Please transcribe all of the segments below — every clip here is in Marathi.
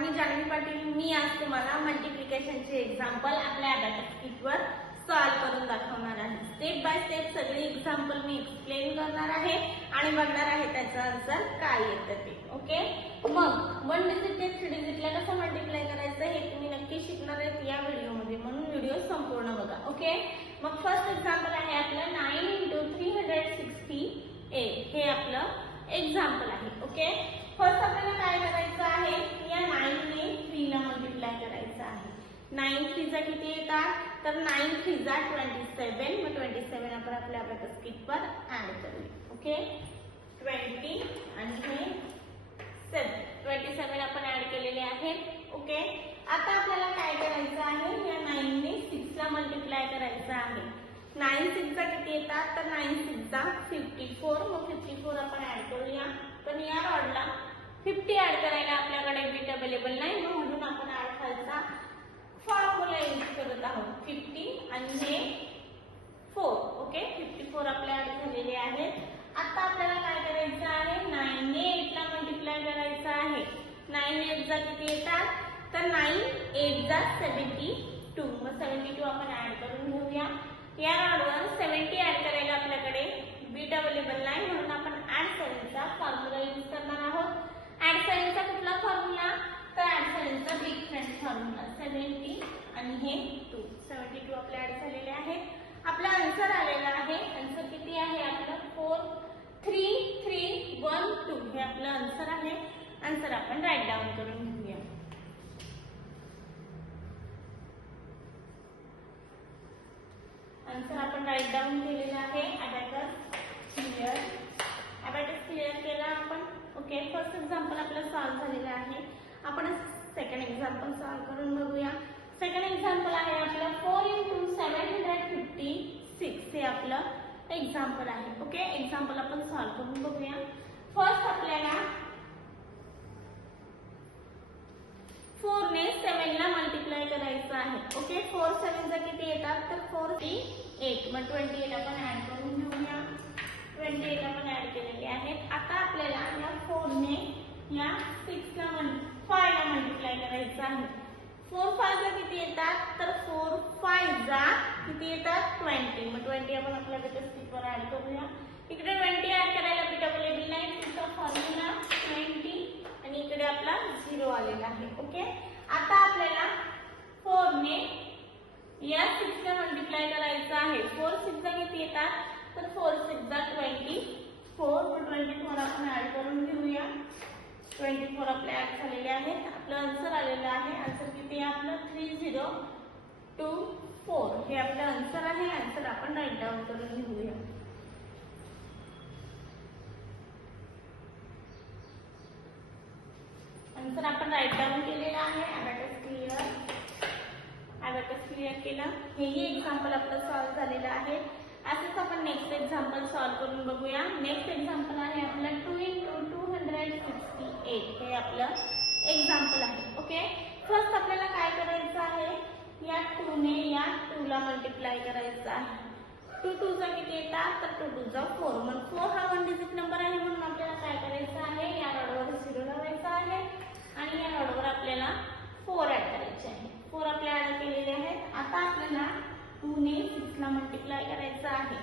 मी जान्हवी पाटील. मी आज तुम्हाला मल्टिप्लिकेशनचे एक्झाम्पल आपल्या अबॅकस किटवर सॉल्व करून दाखवणार आहे. स्टेप बाय स्टेप सगळे एक्झाम्पल मी एक्सप्लेन करणार आहे आणि बघणार आहे त्याचा आन्सर काय येतं ते. ओके, मग 1 डिजिट ते 3 डिजिटला कसं मल्टिप्लाय करायचं हे तुम्ही नक्की शिकणार आहेत या व्हिडिओमध्ये, म्हणून व्हिडिओ संपूर्ण बघा. ओके, मग फर्स्ट एक्झाम्पल आहे आपलं 9 × 368 हे आपलं एक्झाम्पल आहे. ओके, फर्स्ट आपल्याला काय करायचं आहे, या 9 ने 3 ला मल्टिप्लाय करायचं आहे. 9 3 जा किती येतात, तर 9 3 जा 27. मग 27 आपण आपल्या अबॅकस किटवर ऍड करूया. ओके, 20 आणि हे 27 आपण ऍड केलेले आहेत. ओके, आता आपल्याला काय करायचं आहे, या 9 ने 6 ला मल्टिप्लाय करायचं आहे. 9 6 जा किती येतात, तर 9 6 जा 54. मग 54 आपण ऍड करूया. पण या रॉडला 50 ऍड करायला आपल्याकडे बीट अवेलेबल नाही, म्हणून आपण ऍड खालचा फॉर्म्युला यूज करत आहोत. 50 आणि हे 4. ओके, 54 आपले ऍड झालेले आहेत. आता आपल्याला काय करायचं आहे, 9 ने 8 ला मल्टिप्लाय करायचं आहे. 9 8 जा किती येतात, तर 9 8 जा 72. मग 72 आपण ऍड करून घेऊया. या रॉडवर 70 ऍड करायला आपल्याकडे बीट अवेलेबल नाही, म्हणून आपण ऍड साइनचा फॉर्म्युला यूज करणार आहोत. ऍड साइनचा कुठला फॉर्म्युला, तर ऍड साइनचा बिग फ्रेंड फॉर्म्युला. 70 आणि हे 2. 72 आपले ऍड झालेले आहेत. आपला आन्सर आलेला आहे. आन्सर किती आहे आपलं, 4 3 3 1 2 हे आपलं आन्सर आहे. आन्सर आपण राईट डाऊन करून घेऊया. आन्सर आपण राईट डाऊन केलेला आहे. अबॅकस क्लिअर केला आपण. ओके, फर्स्ट एक्झाम्पल आपलं सॉल्व झालेलं आहे. आपण सेकंड एक्झाम्पल सॉल्व करून बघूया. सेकंड एक्झाम्पल आहे आपलं 4 × 756 हे आपलं एक्झाम्पल आहे. ओके, एक्झाम्पल आपण सॉल्व करून बघूया. फर्स्ट आपल्याला 4 ने 7 ला मल्टिप्लाय करायचं आहे. ओके, 4 7 जा किती येतात, तर 48. मग 28 आपण ऍड करून घेऊया. 28 आपण ऍड केलेले आहेत. आता आपल्याला या 4 ने या 5 ला मल्टिप्लाय करायचं आहे. 4 5 जा किती येतात, तर 4 5 जा किती येतात, 20. मग 20 आपण आपल्या अबॅकस किटवर ऍड करूया. इकडे 20 ऍड करायला बीट अवेलेबल नाही, तुमचा फॉर्म्युला 20 आणि इकडे आपला 0 आलेला आहे. ओके, आता आपल्याला 4 ने या 6 ला मल्टिप्लाय करायचं आहे. 4 6 जा किती येतात, तर 4 6 जा 24. मग 24 आपण ऍड करून घेऊया. 24 आपले ऍड झालेले आहेत. आपलं आन्सर आलेलं आहे. आन्सर किती आहे आपलं, 3024 हे आपलं आन्सर आहे. आन्सर आपण राईट डाऊन करून घेऊया. आन्सर आपण राईट डाऊन केलेला आहे. अबॅकस क्लिअर केलं. हेही एक्झाम्पल आपलं सॉल्व झालेलं आहे. असंच आपण नेक्स्ट एक्झाम्पल सॉल्व करून बघूया. नेक्स्ट एक्झाम्पल आहे आपलं 2 × 268 हे आपलं एक्झाम्पल आहे. ओके, फर्स्ट आपल्याला काय करायचं आहे, या 2 ने या 2 ला मल्टिप्लाय करायचं आहे. 2 2 जा किती येतात, तर 2 2 जा 4. मग 4 हा 1 डिजिट नंबर आहे, म्हणून आपल्याला काय करायचं आहे, या रॉडवर 0 लावायचं आहे आणि या रॉडवर आपल्याला 4 ऍड करायचे आहे. 4 आपले ऍड केलेले आहेत. आता आपल्याला 2 ने 6 ला मल्टिप्लाय करायचं आहे.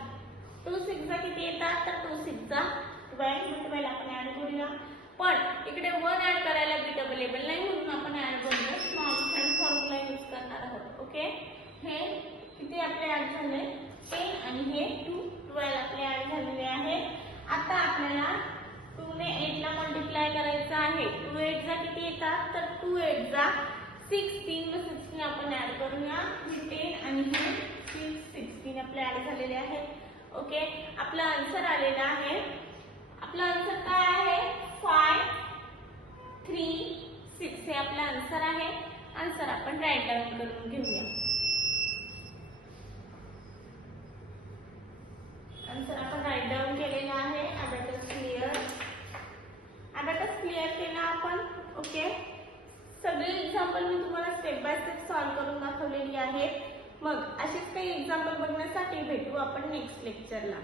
2 6 जा किती येतात, तर 2 6 जा 12. मग 12 आपण ऍड करूया. पण इकडे 1 ऍड करायला बीट अवेलेबल नाही, म्हणून आपण ऍड करूया स्मॉल फ्रेंड फॉर्म्युला यूज करणार आहोत. ओके, हे किती आपले ऍड झाले, 10 आणि हे 2 12 आपले ऍड झालेले आहेत. आता आपल्याला 2 ने 8 ला मल्टिप्लाय करायचं आहे. 2 8 जा किती येतात, तर 2 8 जा 16. मग 16 आपण ऍड करूया. 10 आणि हे 16 आपले ऍड झालेले आहेत. ओके, आपला आन्सर आलेला आहे. आपला आन्सर काय आहे, 5 3 6 हे आपला आन्सर आहे. आन्सर आपण राईट डाऊन करून घेऊया. आन्सर आपण राईट डाऊन केलेला आहे. अबॅकस क्लिअर केला आपण. ओके, सगळे एक्झाम्पल मी तुम्हाला स्टेप बाय स्टेप सॉल्व करून दाखवलेली आहेत. मग अशीच काही एक्झाम्पल बघण्यासाठी भेटू आपण नेक्स्ट लेक्चरला.